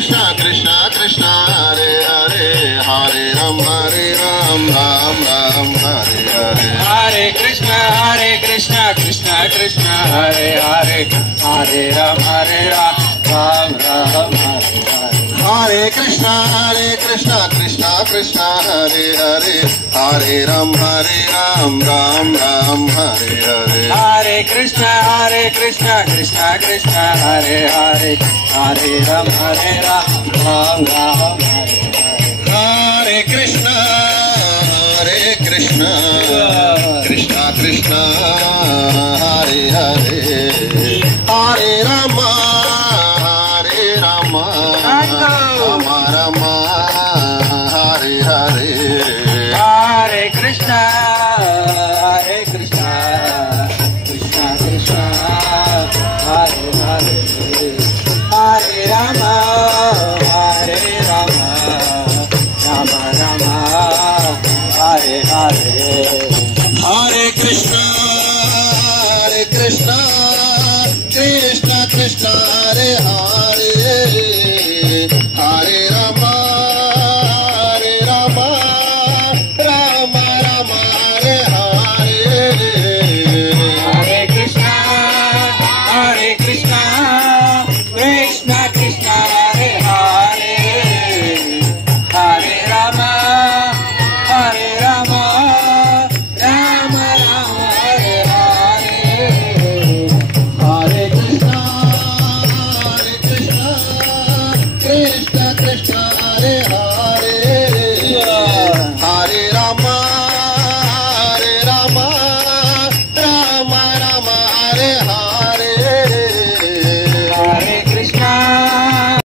Krishna Krishna Krishna Hare Hare Hare Ram Ram Ram Hare Hare Hare Krishna Krishna Krishna Hare Hare Hare Ram Ram Ram Hare Hare Hare Krishna Krishna Krishna Hare Hare Hare Ram Ram Ram Hare Hare Hare Krishna Krishna Krishna Hare Hare Hare Ram Ram Ram Hare Hare Krishna Krishna Krishna Hare Hare Hare Rama Rama Rama Hare Hare Hare Krishna Krishna Krishna Hare Hare Hare Rama Rama Rama Hare Hare Hare Krishna Krishna Krishna Hare Hare Hare Rama Rama Rama Hare Hare Hare Krishna Krishna Krishna Hare Hare Hare Rama Rama Rama Hare Hare Hare Krishna Krishna Krishna Hare Hare Hare Rama